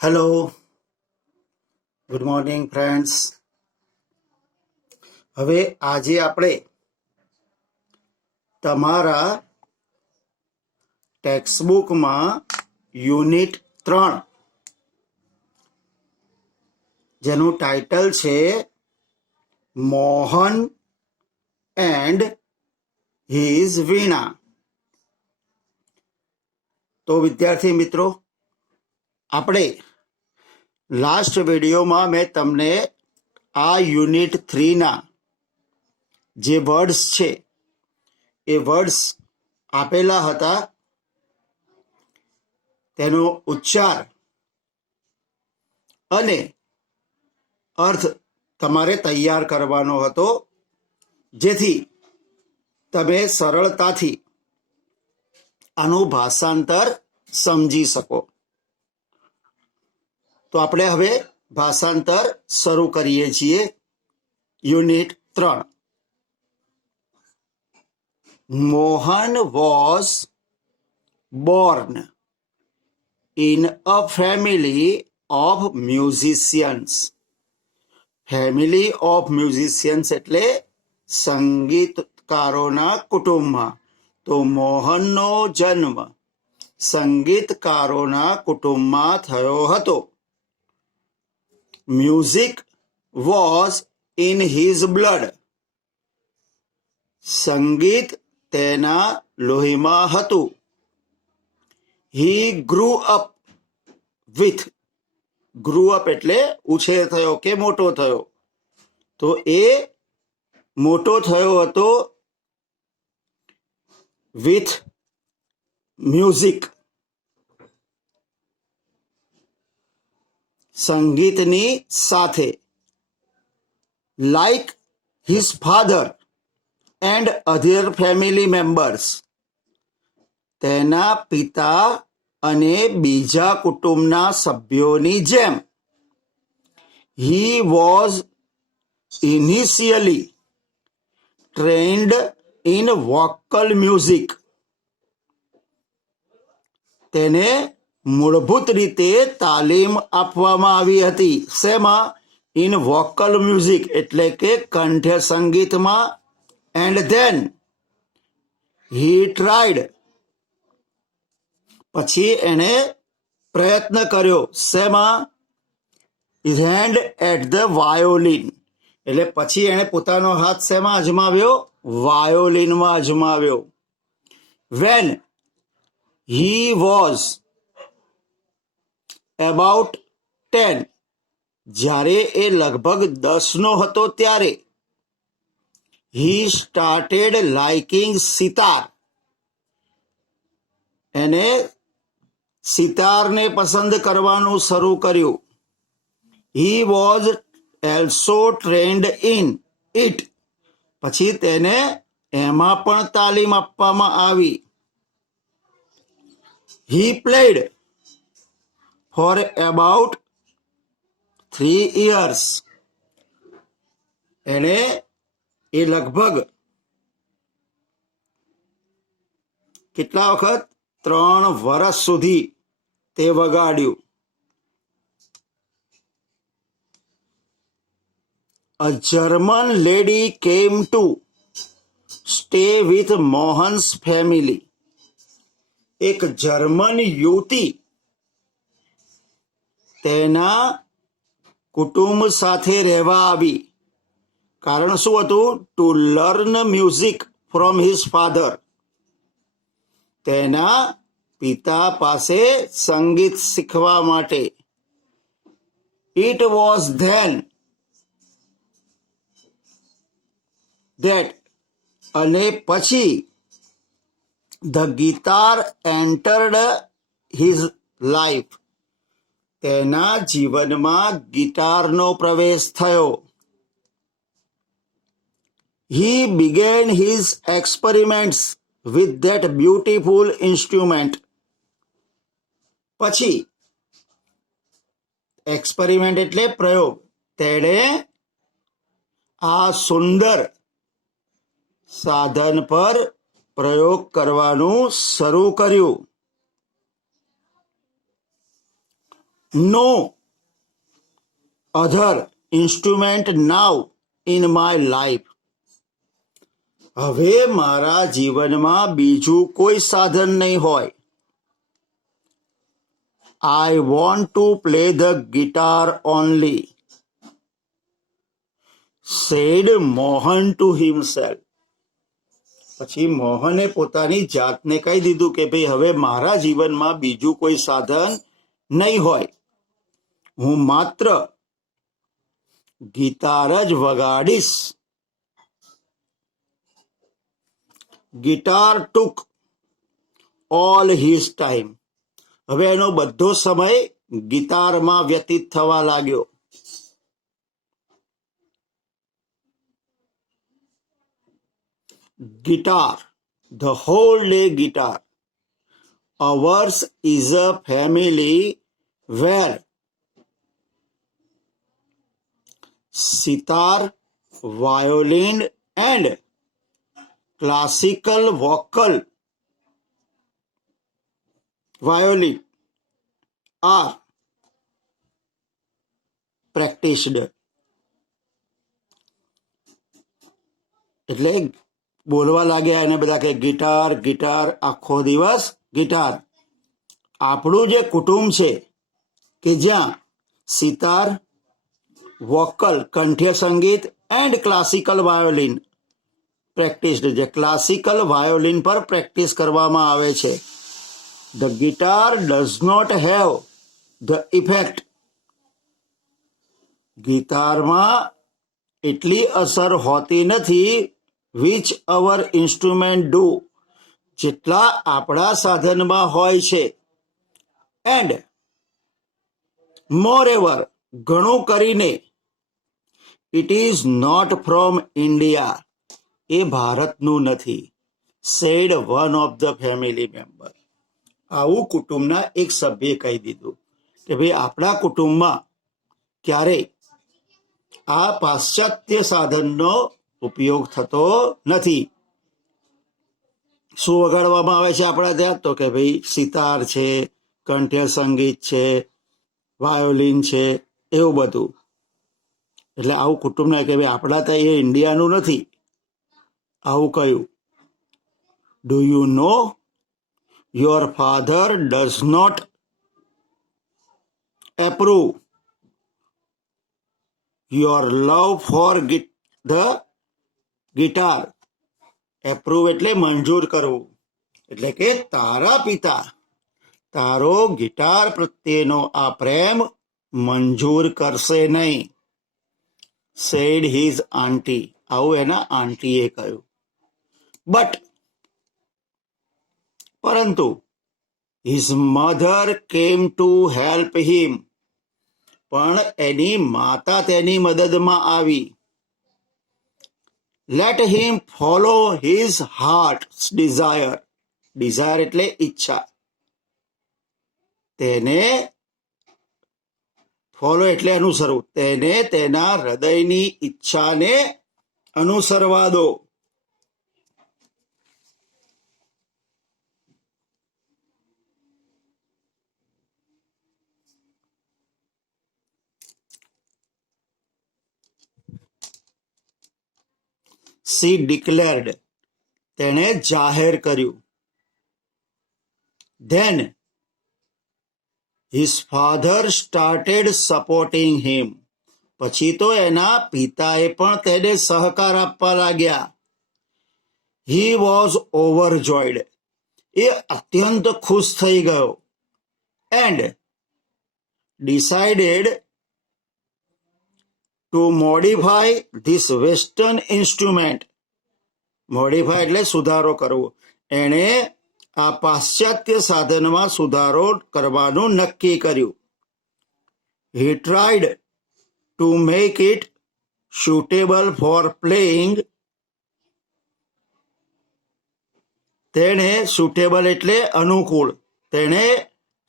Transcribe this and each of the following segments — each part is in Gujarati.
Hello, good morning friends. હવે આજે આપણે તમારા ટેક્સ્ટબુકમાં યુનિટ 3 જેનું ટાઇટલ છે મોહન એન્ડ હિઝ વીણા. તો વિદ્યાર્થી મિત્રો, આપણે લાસ્ટ વિડીયોમાં મેં તમને આ યુનિટ 3ના જે વર્ડ્સ છે એ વર્ડ્સ આપેલા હતા, તેનો ઉચ્ચાર અને અર્થ તમારે તૈયાર કરવાનો હતો, જેથી તમે સરળતાથી આનું ભાષાંતર સમજી શકો. તો આપણે હવે ભાષાંતર શરૂ કરીએ છીએ. Unit 3. Mohan was born in a family of musicians. Family of musicians એટલે સંગીતકારોના કુટુંબમાં. તો મોહનનો જન્મ સંગીતકારોના કુટુંબમાં થયો હતો. Music was in his blood. સંગીત તેના લોહીમાં હતું. He grew up with. Grew up એટલે ઉછેર થયો કે મોટો થયો. તો એ મોટો થયો હતો વિથ મ્યુઝિક, સંગીતની સાથે. Like his father and other family members. તેના પિતા અને બીજા કુટુંબના સભ્યોની જેમ. He was initially trend in vocal music. તેને મૂળભૂત રીતે તાલીમ આપવામાં આવી હતી. શેમાં? ઇન વોકલ મ્યુઝિક એટલે કે કંઠ્ય સંગીતમાં. And then he tried. પછી એણે પ્રયત્ન કર્યો. શેમાં? His hand at the violin. એટલે પછી એણે પોતાનો હાથ શેમાં અજમાવ્યો? વાયોલિનમાં અજમાવ્યો. When he was about 10. જ્યારે એ લગભગ 10નો હતો ત્યારે. He started liking sitar. એને સિતારને પસંદ કરવાનું શરૂ કર્યું. He was also trained in it. પછી તેને એમાં પણ તાલીમ આપવામાં આવી. He played for about 3 years. એને એ લગભગ કેટલા વખત? 3 વર્ષ સુધી તે વગાડ્યું. A German lady came to stay with Mohan's family. એક જર્મન યુવતી તેના કુટુંબ સાથે રહેવા આવી. કારણ શું હતું? To learn music from his father. તેના પિતા પાસે સંગીત શીખવા માટે. It was then that. અને પછી the guitar entered his life. તેના જીવનમાં ગિટારનો પ્રવેશ થયો. He began his experiments with that beautiful instrument. પછી એક્સપેરિમેન્ટ એટલે પ્રયોગ. તેણે આ સુંદર સાધન પર પ્રયોગ કરવાનું શરૂ કર્યું. No other instrument now in my life. હવે મારા જીવનમાં બીજું કોઈ સાધન નહીં હોય. I want to play the guitar only, said Mohan to himself. પછી મોહને પોતાની જાતને કહી દીધું કે ભાઈ હવે મારા જીવનમાં બીજું કોઈ સાધન નહીં હોય. હું માત્ર ગિટાર જ વગાડીશ. Guitar took all his time. હવે એનો બધો સમય ગિટારમાં વ્યતીત થવા લાગ્યો. Guitar, the whole day guitar. Ours is a family where sitar, violin and classical violin are practiced. એટલે બોલવા લાગ્યા અને બધા કે ગિટાર ગિટાર, આખો દિવસ ગિટાર. આપણું જે કુટુંબ છે કે જ્યાં સિતાર, વોકલ કંઠ્ય સંગીત એન્ડ ક્લાસિકલ વાયોલિન પ્રેક્ટિસ્ડ, જે ક્લાસિકલ વાયોલિન પર પ્રેક્ટિસ કરવામાં આવે છે. The guitar does not have the effect. ગિટારમાં એટલી અસર હોતી નથી વિચ અવર ઇન્સ્ટ્રુમેન્ટ ડુ, જેટલા આપણા સાધનમાં હોય છે. એન્ડ મોર એવર, ઘણું કરીને, it is not from India, એ ભારતનું નથી, said one of the family member. આવું કુટુંબના એક સભ્યે કહી દીધું કે ભાઈ આપણા કુટુંબમાં ક્યારેય આ પાશ્ચાત્ય સાધનનો ઉપયોગ થતો નથી. શું વગાડવામાં આવે છે આપણા ત્યાં? તો કે ભાઈ સિતાર છે, કંઠ્ય સંગીત છે, વાયોલિન છે, એવું બધું. એટલે આવું કુટુંબને કે ભાઈ આપણા ત્યાં એ ઇન્ડિયાનું નથી, આવું કહ્યું. Do you know your father does not approve your love for the guitar. Approve એટલે મંજૂર કરવું, એટલે કે તારા પિતા તારો ગિટાર પ્રત્યેનો આ પ્રેમ મંજૂર કરશે નહીં. સેડ હિઝ આંટી, આવું એના આંટીએ કહ્યું. બટ, પરંતુ his mother came to help him, પણ એની માતા તેની મદદમાં આવી. Let him follow his heart's desire. Desire એટલે ઈચ્છા. તેને ફોલો એટલે અનુસરવું, તેને તેના હૃદયની ઈચ્છાને અનુસરવા દો. She declared, તેણે જાહેર કર્યું. Then his father started supporting him. પછી તો એના પિતાએ પણ તેને સહકાર આપવા લાગ્યા. He was overjoyed. એ અત્યંત ખુશ થઈ ગયો. And decided to modify this western instrument. Modify એટલે સુધારો કરવો. એણે આ પાશ્ચાત્ય સાધનમાં સુધારો કરવાનું નક્કી કર્યું. He tried to make it suitable for playing. તેણે સુટેબલ એટલે અનુકૂળ. તેણે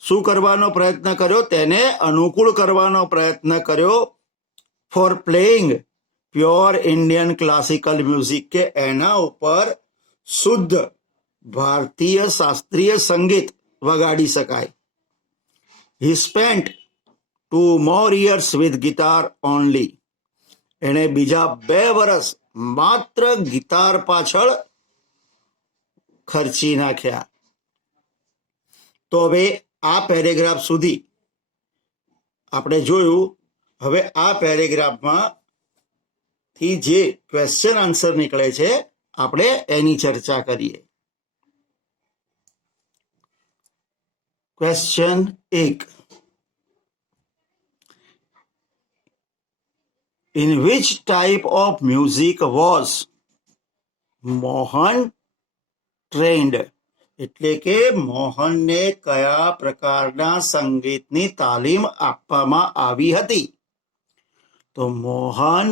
શું કરવાનો પ્રયત્ન કર્યો? તેને અનુકૂળ કરવાનો પ્રયત્ન કર્યો. For playing pure Indian classical music, કે એના ઉપર શુદ્ધ ભારતીય શાસ્ત્રીય સંગીત વગાડી શકાય. He spent 2 more years with guitar only. એણે બીજા 2 વર્ષ માત્ર ગિટાર પાછળ ખર્ચી નાખ્યા. તો હવે આ પેરેગ્રાફ સુધી આપણે જોયું. હવે આ પેરેગ્રાફમાં થી જે ક્વેશ્ચન આન્સર નીકળે છે આપણે એની ચર્ચા કરીએ. Question 1. In which type of music was Mohan trained? એટલે કે મોહનને કયા પ્રકારના સંગીતની તાલીમ આપવામાં આવી હતી? તો Mohan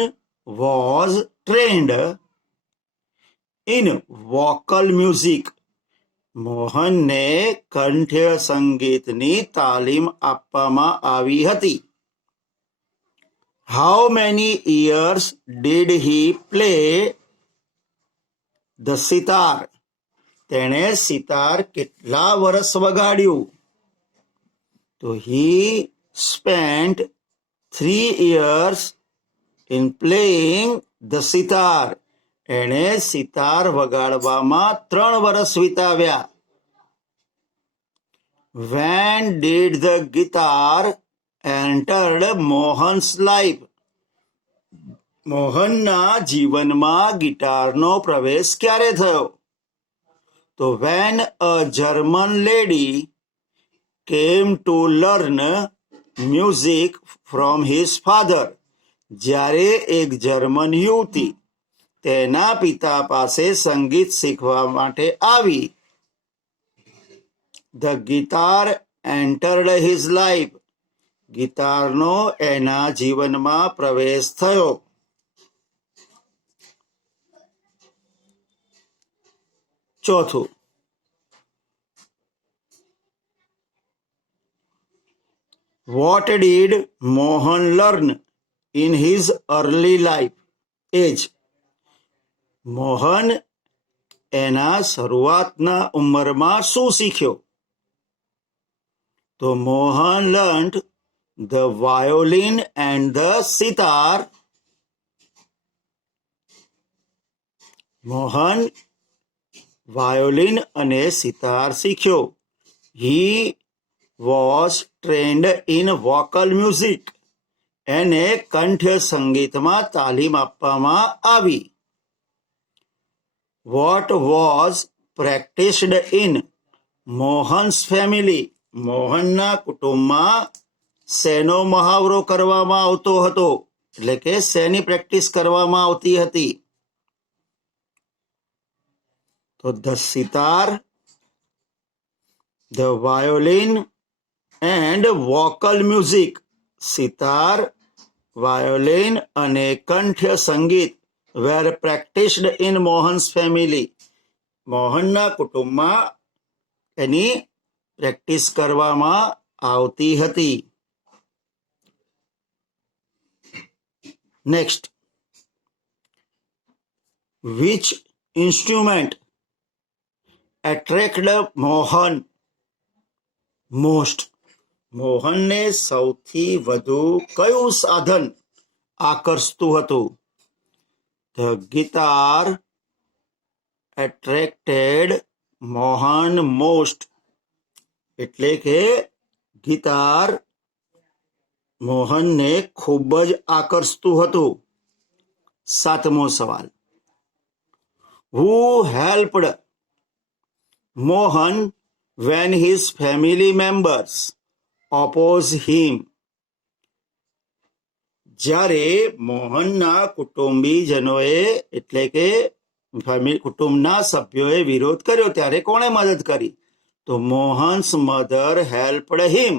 was trained in vocal music. મોહનને કંઠ્ય સંગીતની તાલીમ આપવામાં આવી હતી. How many years did he play the sitar? તેણે સિતાર કેટલા વર્ષ વગાડ્યું? તો he spent 3 years in playing the sitar. એણે સિતાર વગાડવામાં 3 વર્ષ વિતાવ્યા. When did the guitar entered Mohan's life? મોહનના જીવનમાં ગિટારનો પ્રવેશ ક્યારે થયો? તો when a German lady came to learn music from his father. જ્યારે એક જર્મન યુવતી તેના પિતા પાસે સંગીત શીખવા માટે આવી. The guitar entered his life. ગિટારનો એના જીવનમાં પ્રવેશ થયો. ચોથું. What did Mohan learn in his early life age? Mohan એના શરૂઆતના ઉંમરમાં શું શીખ્યો? તો Mohan learned the violin and the sitar. Mohan violin અને સિતાર શીખ્યો. He was trained in vocal music. એને કંઠ્ય સંગીતમાં તાલીમ આપવામાં આવી. What was practiced in Mohan's family? મોહનના કુટુંબમાં શેનો મહાવરો કરવામાં આવતો હતો? એટલે કે શેની પ્રેક્ટિસ કરવામાં આવતી હતી? તો the sitar, the violin and vocal music. Sitar, violin અને કંઠ્ય સંગીત were practiced in Mohan's family. મોહનના કુટુંબમાં એની પ્રેક્ટિસ કરવામાં આવતી હતી. Next. Which instrument attracted Mohan most? મોહનને સૌથી વધુ કયું સાધન આકર્ષતું હતું? The guitar attracted Mohan most. એટલે કે ગિટાર મોહનને ખૂબ જ આકર્ષતું હતું. 7મો સવાલ. Who helped Mohan when his family members opposed him? જ્યારે મોહનના કુટુંબીજનોએ એટલે કે કુટુંબના સભ્યોએ વિરોધ કર્યો ત્યારે કોણે મદદ કરી? તો મોહન્સ મધર હેલ્પડ હિમ.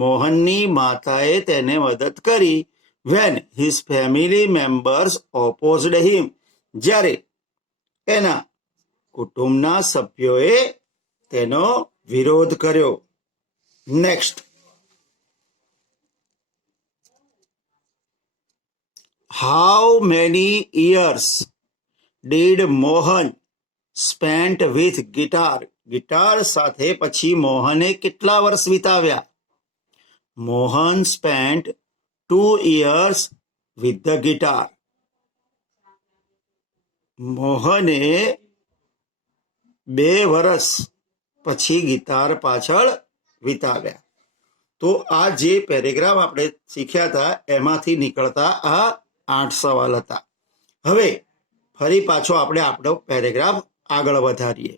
મોહનની માતાએ તેને મદદ કરી. when his family members opposed him. જ્યારે એના કુટુંબના સભ્યોએ તેનો વિરોધ કર્યો. Next. How many years did Mohan spent with guitar? Guitar સાથે પછી મોહને કેટલા વર્ષ વિતાવ્યા? Mohan spent 2 years with the guitar. મોહને 2 વર્ષ પછી ગિટાર પાછળ વિતાવ્યા. તો આ જે પેરેગ્રાફ આપણે શીખ્યા હતા એમાંથી નીકળતા આ 8 સવાલ હતા. હવે ફરી પાછો આપણે આપણો પેરેગ્રાફ આગળ વધારીએ.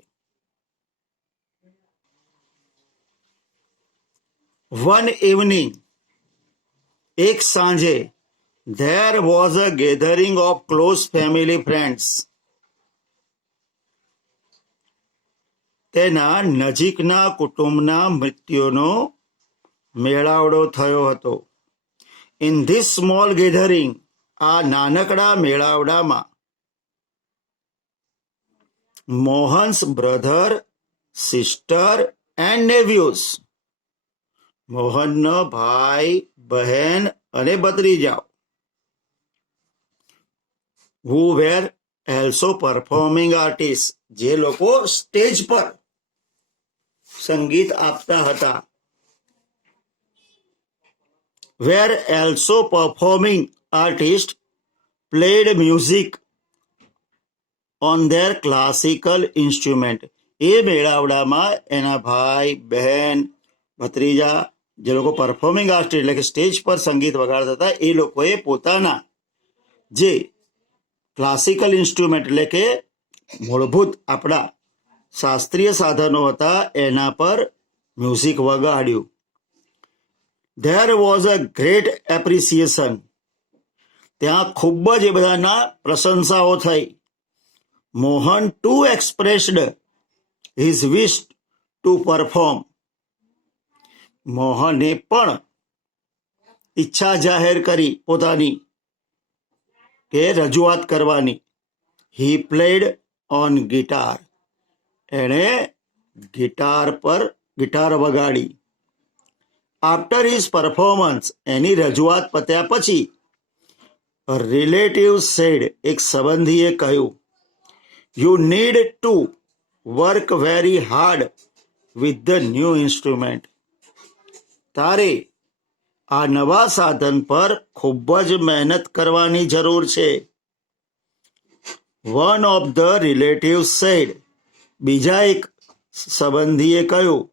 વન ઇવનિંગ, એક સાંજે, there was a gathering of close family friends. તેના નજીકના કુટુંબના મિત્રોનો મેળાવડો થયો હતો. ઇન ધીસ સ્મોલ ગેધરિંગ, આ નાનકડા મેળાવડામાં મોહન્સ બ્રધર, સિસ્ટર એન્ડ નેવ્યુઝ, મોહનનો ભાઈ, બહેન અને ભત્રીજાઓ, who were also performing artists, જે લોકો સ્ટેજ પર સંગીત આપતા હતા, were also performing artists played music on their classical instrument. એ મેળાવડામાં એના ભાઈ, બહેન, ભત્રીજા, જે લોકો પરફોર્મિંગ આર્ટિસ્ટ એટલે કે સ્ટેજ પર સંગીત વગાડતા હતા, એ લોકોએ પોતાના જે ક્લાસિકલ ઇન્સ્ટ્રુમેન્ટ એટલે કે મૂળભૂત આપણા શાસ્ત્રીય સાધનો હતા એના પર મ્યુઝિક વગાડ્યું. There was a great appreciation, ત્યાં ખૂબ જ એ બધાના પ્રશંસાઓ થઈ. Mohan too expressed his wish to perform, મોહને પણ ઈચ્છા જાહેર કરી પોતાની કે રજૂઆત કરવાની. હી પ્લેડ ઓન ગિટાર, એણે ગિટાર વગાડી. આફ્ટર હિઝ પરફોર્મન્સ, એની રજૂઆત પત્યા પછી, રિલેટિવ સેડ, એક સંબંધીએ કહ્યું, you need to work very hard with the new instrument, તારે આ નવા સાધન પર ખૂબ જ મહેનત કરવાની જરૂર છે. One of the relative said, બીજા એક સંબંધીએ કહ્યું,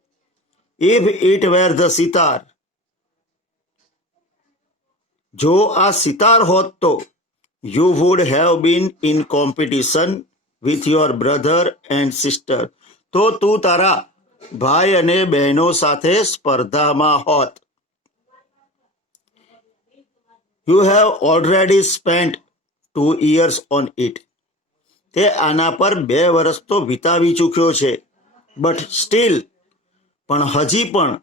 if it were the sitar, જો આ સિતાર હોત તો, you would have been in competition with your brother and sister, તો તું તારા ભાઈ અને બહેનો સાથે સ્પર્ધામાં હોત. You have already spent 2 years on it. તે આના પર 2 વર્ષ તો વિતાવી ચૂક્યો છે. બટ સ્ટીલ, પણ હજી પણ,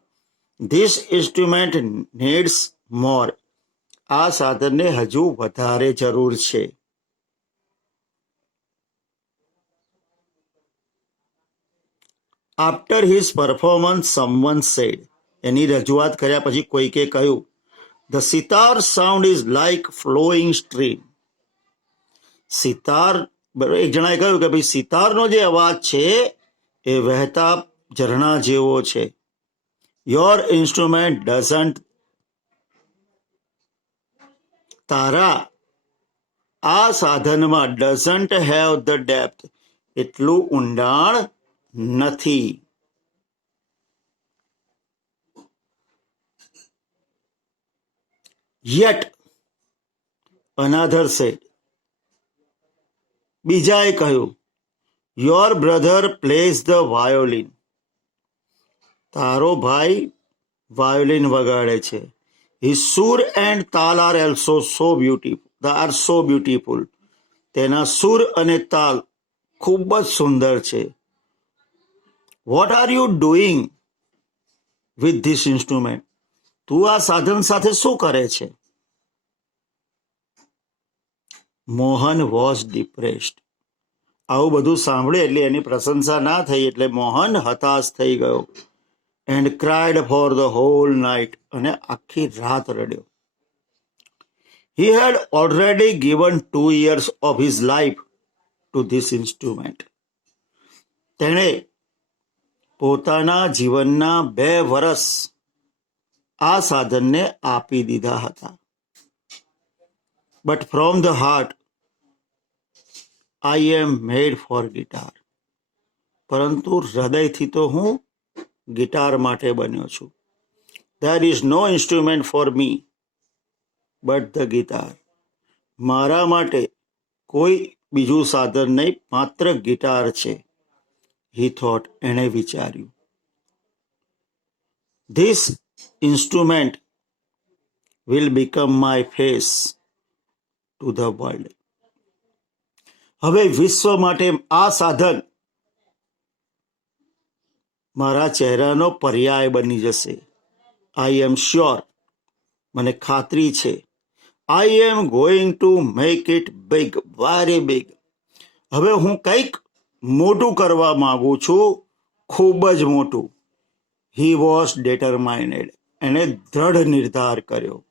ધીસ ઇન્સ્ટ્રુમેન્ટ નીડ્સ મોર, આ સાધનને હજુ વધારે જરૂર છે. After his performance someone said, એની રજૂઆત કર્યા પછી કોઈકે કહ્યું, The sitar sound is like flowing stream. Sitar, એક જણાએ કહ્યું કે ભાઈ સિતારનો જે અવાજ છે એ વહેતા ઝરણા જેવો છે. યોર ઇન્સ્ટ્રુમેન્ટ ડઝન્ટ, તારા આ સાધનમાં ડઝન્ટ હેવ ધ ડેપ્થ, એટલું ઊંડાણ નથી. Yet another said, બીજાએ કહ્યું, your brother plays the violin, તારો ભાઈ વાયોલિન વગાડે છે. હિઝ સુર એન્ડ તાલ આર ઓલ્સો સો બ્યુટીફુલ, તેના સુર અને તાલ ખૂબ જ સુંદર છે. What are you doing with this instrument, તું આ સાધન સાથે શું કરે છે? મોહન વોઝ ડિપ્રેસ્ડ, આવું બધું સાંભળે એટલે એની પ્રશંસા ના થઈ એટલે મોહન હતાશ થઈ ગયો. And cried for the whole night, અને આખી રાત રડ્યો. He had already given 2 years of his life to this instrument, તેણે પોતાના જીવનના 2 વર્ષ આ સાધનને આપી દીધા હતા. But from the heart I am made for guitar. પરંતુ હૃદયથી તો હું ગિટાર માટે બન્યો છું. There is no instrument for me but the guitar. મારા માટે કોઈ બીજું સાધન નહીં, માત્ર ગિટાર છે. હી થોટ, એણે વિચાર્યું. This instrument will become my face to the world. હવે વિશ્વ માટે આ સાધન મારા ચહેરાનો પર્યાય બની જશે. આઈ એમ શ્યોર, મને ખાતરી છે. I am going to make it big, very big. હવે હું કંઈક મોટું કરવા માંગુ છું, ખૂબ જ મોટું. He was determined. એણે દ્રઢ નિર્ધાર કર્યો.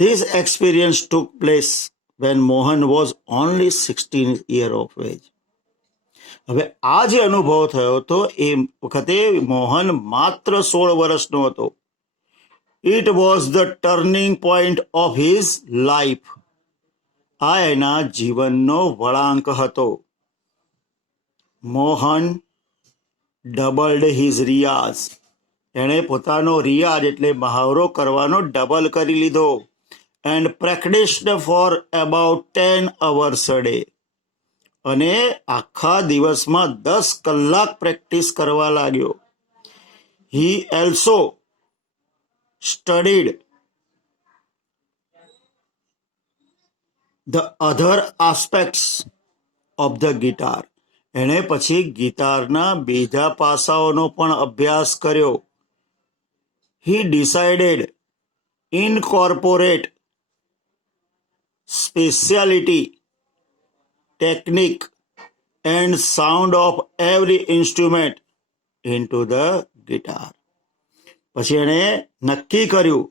This experience took place when Mohan was only 16 years of age. હવે આ જે અનુભવ થયો હતો એ વખતે મોહન માત્ર 16 વર્ષનો હતો. ઇટ વોઝ ધ ટર્નિંગ પોઈન્ટ ઓફ હિઝ લાઈફ. આ એના જીવનનો વળાંક હતો. Mohan doubled his riyaz. એણે પોતાનો રિયાઝ એટલે મહાવરો કરવાનો ડબલ કરી લીધો. And practised for about 10 hours a day. અને આખા દિવસમાં 10 કલાક પ્રેક્ટિસ કરવા લાગ્યો. He also studied the other aspects of the guitar. એણે પછી ગિટારના બીજા પાસાઓનો પણ અભ્યાસ કર્યો. He decided incorporate speciality, technique and sound of every instrument into the guitar. પછી એણે નક્કી કર્યું,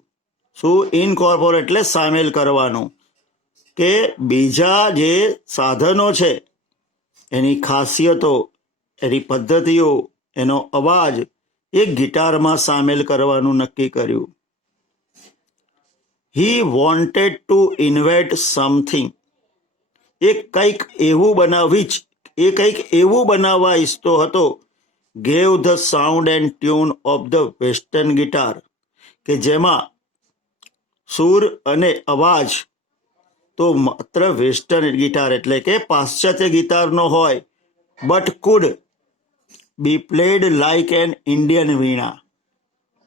શું ઇનકોર્પોરેટ એટલે સામેલ કરવાનું, કે બીજા જે સાધનો છે એની ખાસિયતો, એની પદ્ધતિઓ, એનો અવાજ એ ગિટારમાં સામેલ કરવાનું નક્કી કર્યું. He wanted to invent something. એ કંઈક એવું બનાવવા ઈચ્છતો હતો. Gave the sound and tune of the western guitar. કે જેમાં સુર અને અવાજ તો માત્ર વેસ્ટર્ન ગિટાર એટલે કે પાશ્ચાત્ય ગિટારનો હોય, but could be played like an Indian veena.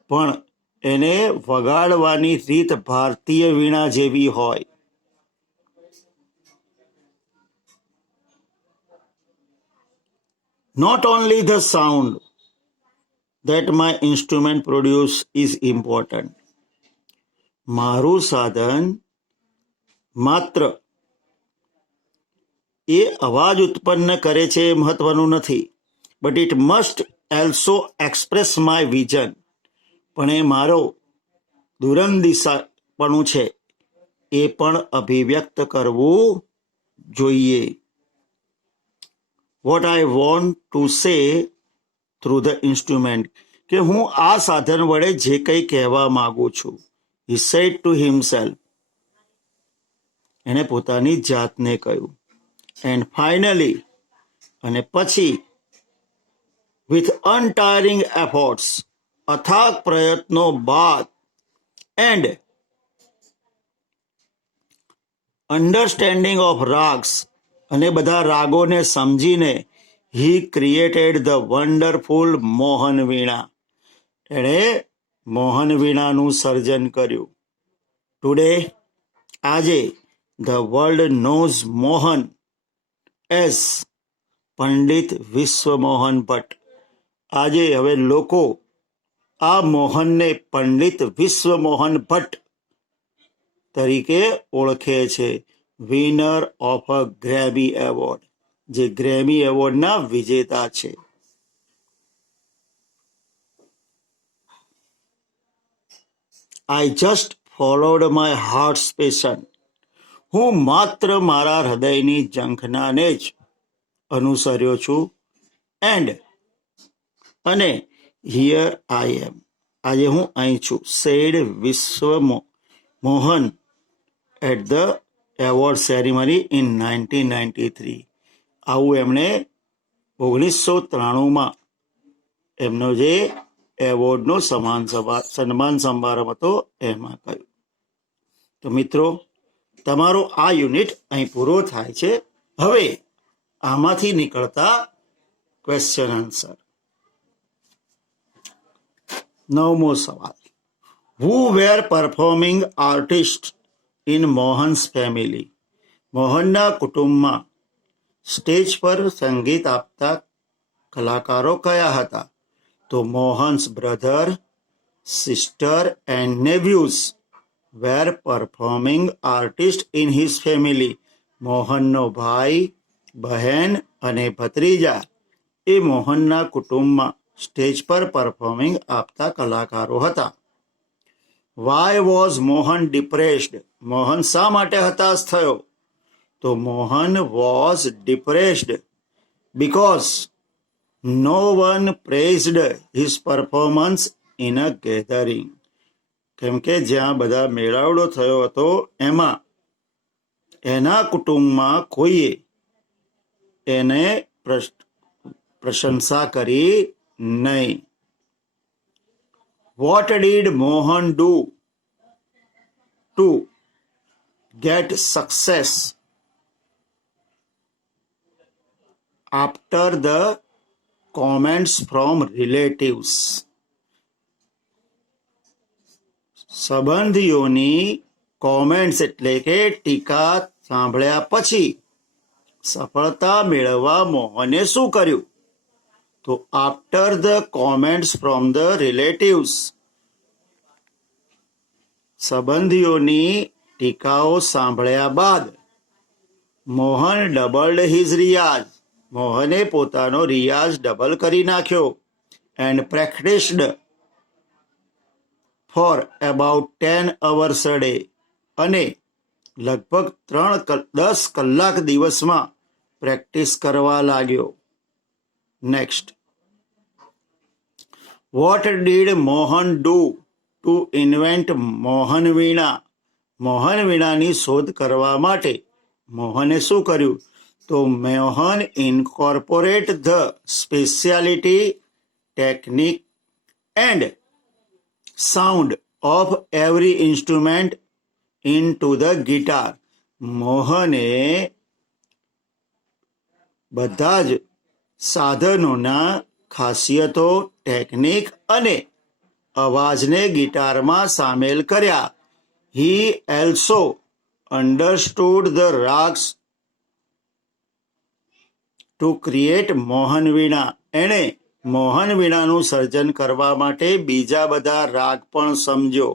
પણ એને વગાડવાની રીત ભારતીય વીણા જેવી હોય. Not only the sound that my instrument produce is important. મારું સાધન માત્ર એ અવાજ ઉત્પન્ન કરે છે એ મહત્વનું નથી, but it must also express my vision. પણ એ મારો દૂરંદેશીપણું છે એ પણ અભિવ્યક્ત કરવું જોઈએ. What I want to say through the instrument. કે હું આ સાધન વડે જે કંઈ કહેવા માંગુ છું. He said to himself. એણે પોતાની જાતને કહ્યું. એન્ડ ફાઇનલી, અને પછી, વિથ અનટાયરિંગ એફર્ટ્સ, અથાગ પ્રયત્નો બાદ, એન્ડ અન્ડરસ્ટેન્ડિંગ ઓફ રાગ્સ, અને બધા રાગોને સમજીને, he created the wonderful Mohan veena. એણે મોહન વીણાનું સર્જન કર્યું. ટુડે, આજે, the world knows Mohan as Pandit Vishwamohan Bhatt. આજે હવે લોકો આ મોહનને પંડિત વિશ્વમોહન ભટ્ટ તરીકે ઓળખે છે. Winner of a Grammy award, જે ગ્રેમી એવોર્ડના વિજેતા છે. I just followed my hearts passion. હું માત્ર મારા હૃદયની ઝંખનાને જ અનુસર્યો છું. એન્ડ અને હિયર આઈ એમ, આજે હું અહીં છું. Said Vishwa Mohan at the award ceremony in 1993. આવું એમણે 1993માં એમનો જે એવોર્ડનો સન્માન સમારંભ હતો એમાં કહ્યું. તો મિત્રો, તમારો આ યુનિટ અહીં પૂરો થાય છે. હવે આમાંથી નીકળતા ક્વેશ્ચન આન્સર. 9મો સવાલ. Who were performing artist in Mohan's family? મોહનના કુટુંબમાં સ્ટેજ પર સંગીત આપતા કલાકારો કયા હતા? તો Mohan's brother, sister and nephews were performing artist in his family. મોહનનો ભાઈ, બહેન અને ભત્રીજા એ મોહનના કુટુંબમાં સ્ટેજ પર પરફોર્મિંગ આપતા કલાકારો હતા. Why was Mohan depressed? Mohan શા માટે હતાશ થયો? તો Mohan was depressed because no one praised his performance in a gathering. કેમ કે જ્યાં બધા મેળાવડો થયો હતો એમાં એના કુટુંબમાં કોઈએ એને પ્રશંસા કરી નહીં. What did Mohan do to get success after the comments from relatives? સંબંધીઓની કોમેન્ટ્સ એટલે કે ટીકા સાંભળ્યા પછી સફળતા મેળવવા મોહને શું કર્યું? તો after the comments from the relatives, સંબંધીઓની ટીકાઓ સાંભળ્યા બાદ મોહન ડબલ્ડ હિઝ રિયાઝ, મોહને પોતાનો રિયાઝ ડબલ કરી નાખ્યો. And practised for about 10 hours a day, અને લગભગ 10 કલાક દિવસમાં પ્રેક્ટિસ કરવા લાગ્યો. Next. What did Mohan do to invent Mohan veena? Mohan વીણાની શોધ કરવા માટે મોહને શું કર્યું? તો Mohan incorporate the speciality, technique and sound of every instrument into the guitar. મોહને બધા જ સાધનોના ખાસિયતો, ટેકનિક અને અવાજને ગિટારમાં સામેલ કર્યા. He also understood the ragas to create Mohan veena. એણે મોહન વીણાનું સર્જન કરવા માટે બીજા બધા રાગ પણ સમજ્યો.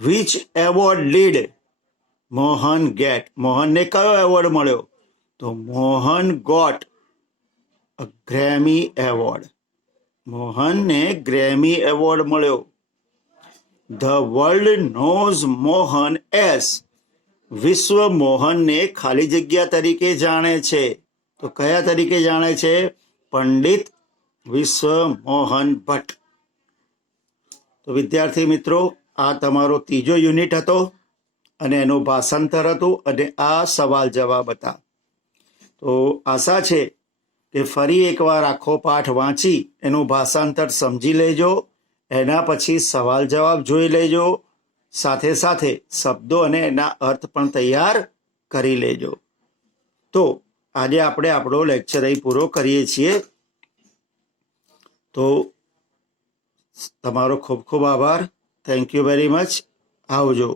Which award did Mohan get? મોહનને કયો એવોર્ડ મળ્યો? તો Mohan got a Grammy award. મોહનને ગ્રેમી એવોર્ડ મળ્યો. The world knows Mohan as, Vishwa મોહનને ખાલી જગ્યા તરીકે જાણે છે. તો કયા તરીકે જાણે છે? પંડિત વિશ્વ મોહન ભટ્ટ. તો વિદ્યાર્થી મિત્રો, આ તમારો 3જો યુનિટ હતો અને એનું ભાષાંતર હતું અને આ સવાલ જવાબ હતા. તો આશા છે કે ફરી એકવાર આખો પાઠ વાંચી એનું ભાષાંતર સમજી લેજો. એના પછી સવાલ જવાબ જોઈ લેજો. સાથે સાથે શબ્દો અને એના અર્થ પણ તૈયાર કરી લેજો. તો આજે આપણે આપણો લેક્ચર અહીં પૂરો કરીએ છીએ. તો તમારો ખૂબ ખૂબ આભાર. Thank you very much. આવજો.